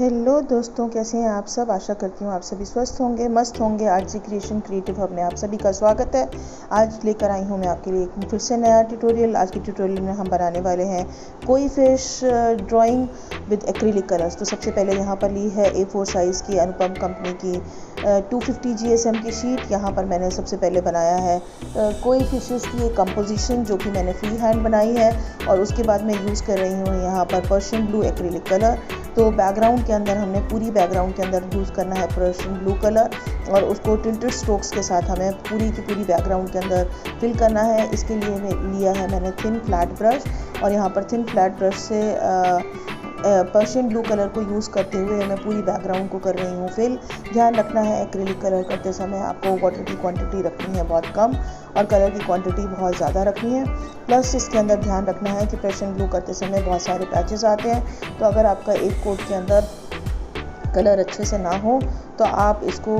Hello दोस्तों, कैसे हैं आप सब। आशा करती हूँ आप सभी स्वस्थ होंगे, मस्त होंगे। आर्ट्जी क्रिएशन क्रिएटिव हब में आप सभी का स्वागत है। आज लेकर आई हूँ मैं आपके लिए एक फिर से नया ट्यूटोरियल। आज के ट्यूटोरियल में हम बनाने वाले हैं कोई fish drawing with acrylic colours. तो सबसे पहले यहाँ पर ली है A4 साइज़ की अनुपम कंपनी की 250 GSM की शीट। यहाँ पर मैंने सबसे पहले बनाया है कोई फिशेस की एक कंपोजिशन जो कि मैंने फ्री हैंड बनाई है, और उसके बाद मैं यूज़ कर रही हूँ यहाँ पर पर्शियन ब्लू एक्रिलिक कलर। तो बैकग्राउंड के अंदर हमने पूरी बैकग्राउंड के अंदर यूज़ करना है पर्शियन ब्लू कलर, और उसको टिल्टेड स्ट्रोक्स के साथ हमें पूरी की पूरी बैकग्राउंड के अंदर फिल करना है। इसके लिए लिया है मैंने थिन फ्लैट ब्रश, और यहाँ पर थिन फ्लैट ब्रश से पर्शियन ब्लू कलर को यूज़ करते हुए मैं पूरी बैकग्राउंड को कर रही हूँ फिल। ध्यान रखना है एक्रिलिक कलर करते समय आपको वाटर की क्वांटिटी रखनी है बहुत कम, और कलर की क्वांटिटी बहुत ज़्यादा रखनी है। प्लस इसके अंदर ध्यान रखना है कि पर्शियन ब्लू करते समय बहुत सारे पैचेस आते हैं, तो अगर आपका एक कोट के अंदर कलर अच्छे से ना हो तो आप इसको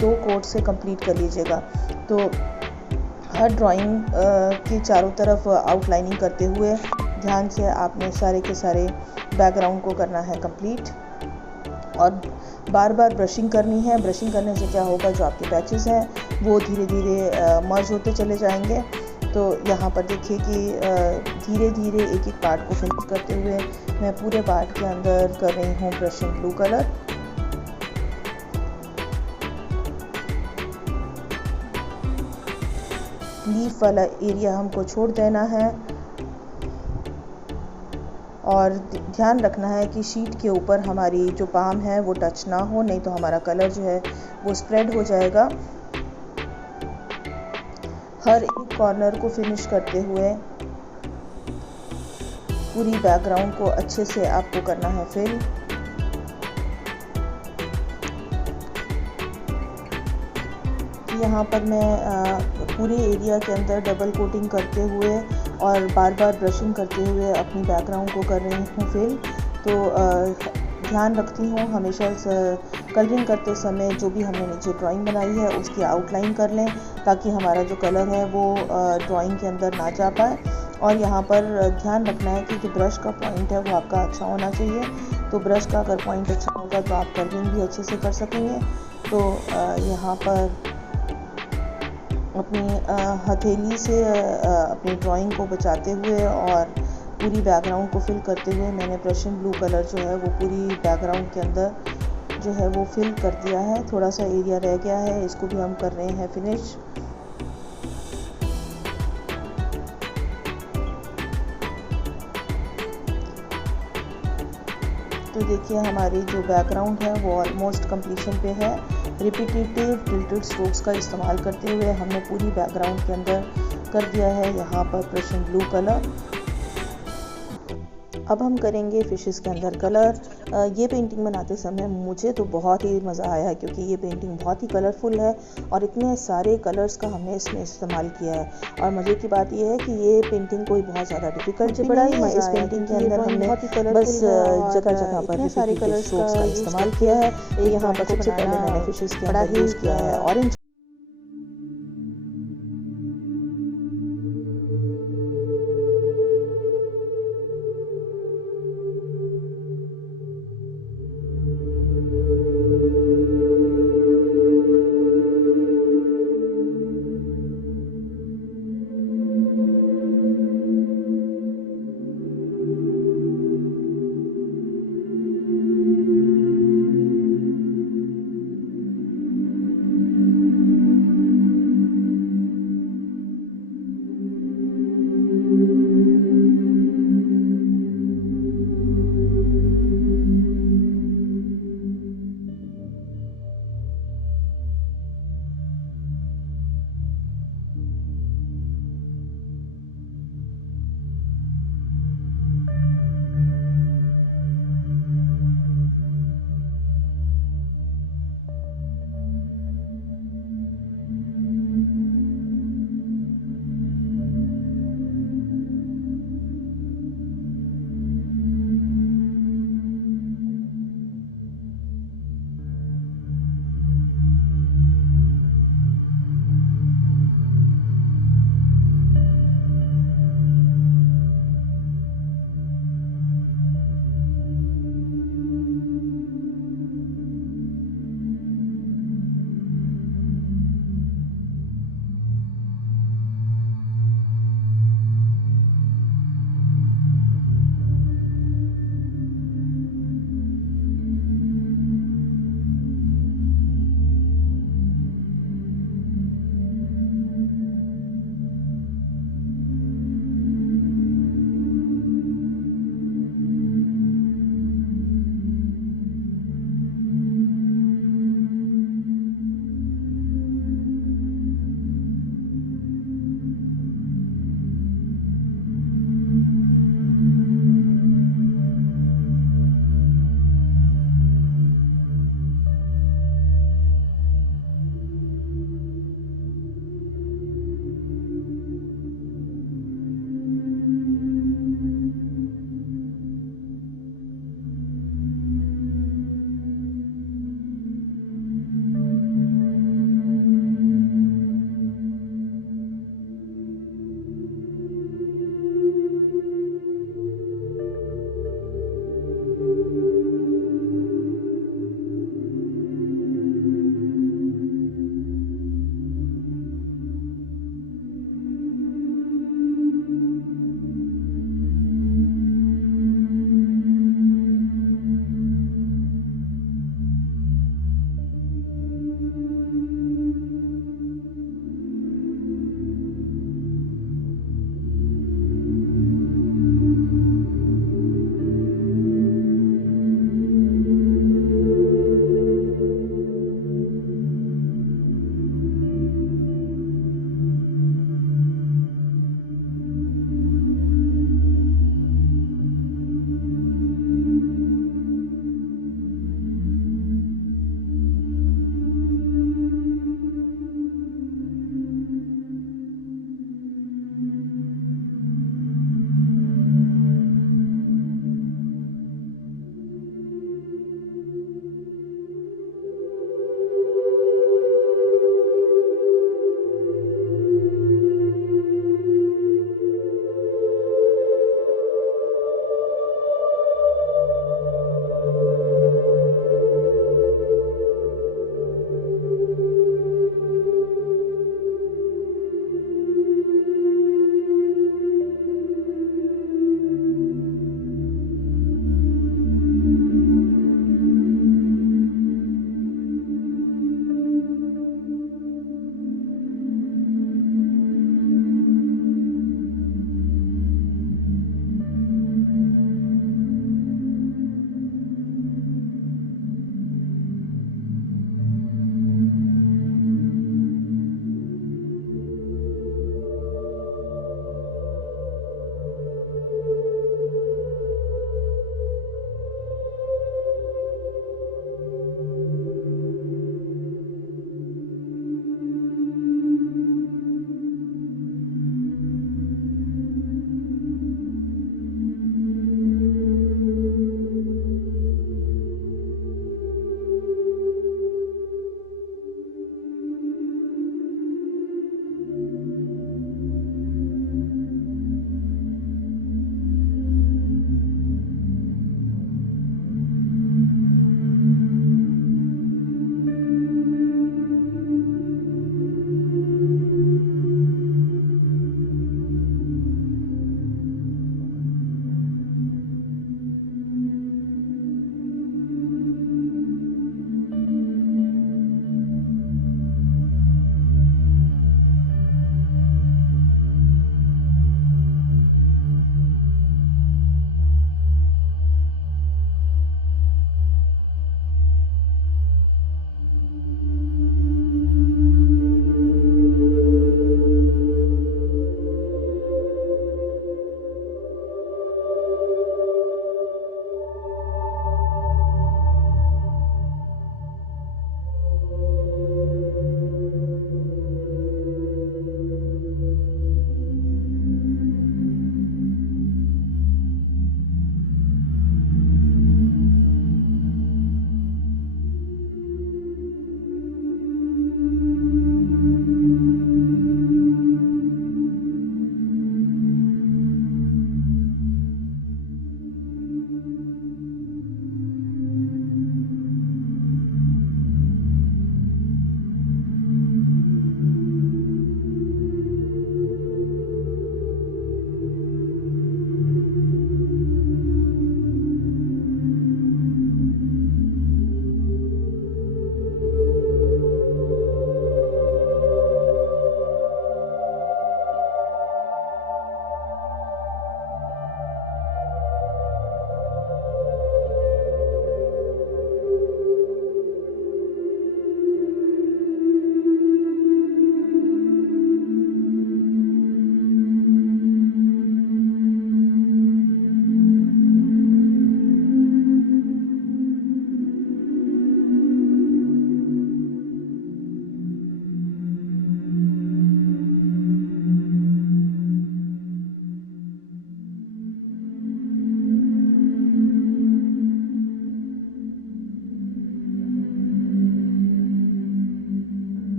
2 कोट से कंप्लीट कर लीजिएगा। तो हर ड्राइंग के चारों तरफ आउटलाइनिंग करते हुए ध्यान से आपने सारे के सारे बैकग्राउंड को करना है कंप्लीट, और बार बार ब्रशिंग करनी है। ब्रशिंग करने से क्या होगा, जो आपके पैचेस हैं वो धीरे धीरे मर्ज होते चले जाएंगे। तो यहाँ पर देखिए कि धीरे धीरे एक एक पार्ट को फिनिश करते हुए मैं पूरे पार्ट के अंदर कर रही हूँ पर्शियन ब्लू कलर। लीफ वाला एरिया हमको छोड़ देना है, और ध्यान रखना है कि शीट के ऊपर हमारी जो पाम है वो टच ना हो, नहीं तो हमारा कलर जो है वो स्प्रेड हो जाएगा। हर एक कॉर्नर को फिनिश करते हुए पूरी बैकग्राउंड को अच्छे से आपको करना है फिल। यहाँ पर मैं पूरे एरिया के अंदर डबल कोटिंग करते हुए और बार बार ब्रशिंग करते हुए अपनी बैकग्राउंड को कर रही हूँ फिल। तो ध्यान रखती हूँ हमेशा कलरिंग करते समय जो भी हमने नीचे ड्राइंग बनाई है उसकी आउटलाइन कर लें, ताकि हमारा जो कलर है वो ड्राइंग के अंदर ना जा पाए। और यहाँ पर ध्यान रखना है कि जो ब्रश का पॉइंट है वो आपका अच्छा होना चाहिए। तो ब्रश का अगर पॉइंट अच्छा होगा तो आप कलरिंग भी अच्छे से कर सकेंगे। तो यहाँ पर अपनी हथेली से अपनी ड्राइंग को बचाते हुए और पूरी बैकग्राउंड को फिल करते हुए मैंने पर्शियन ब्लू कलर जो है वो पूरी बैकग्राउंड के अंदर जो है वो फिल कर दिया है। थोड़ा सा एरिया रह गया है, इसको भी हम कर रहे हैं फिनिश। तो देखिए हमारी जो बैकग्राउंड है वो ऑलमोस्ट कंप्लीशन पे है। रिपीटेटिव टिल्टेड स्ट्रोक्स का इस्तेमाल करते हुए हमने पूरी बैकग्राउंड के अंदर कर दिया है यहाँ पर पर्शियन ब्लू कलर। अब हम करेंगे फिशेस के अंदर कलर। ये पेंटिंग बनाते समय मुझे तो बहुत ही मज़ा आया, क्योंकि ये पेंटिंग बहुत ही कलरफुल है और इतने सारे कलर्स का हमने इसमें इस्तेमाल किया है। और मज़े की बात ये है कि ये पेंटिंग कोई बहुत ज़्यादा डिफिकल्ट भी नहीं है। इस पेंटिंग के अंदर हमने बस जगह जगह पर सारे कलर्स का इस्तेमाल किया है। तो यहाँ पर सबसे पहले मैंने फिशेस के अंदर यूज़ किया है orange.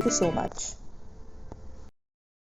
Thank you so much.